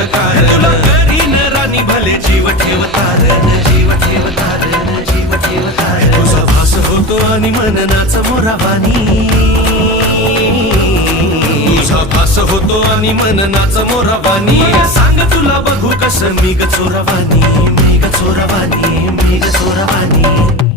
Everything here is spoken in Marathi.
माझं कारण तुला करीन राणी भले जीव ठेवतारण जीव ठेवतारण जीव ठेवतारण तुझा भास होतो आणि मननाच मोरावानी तुझा भास होतो आणि मननाच मोरावानी सांग तुला बघू कसं मी ग चोरवानी मी ग चोरवानी मी ग चोरवानी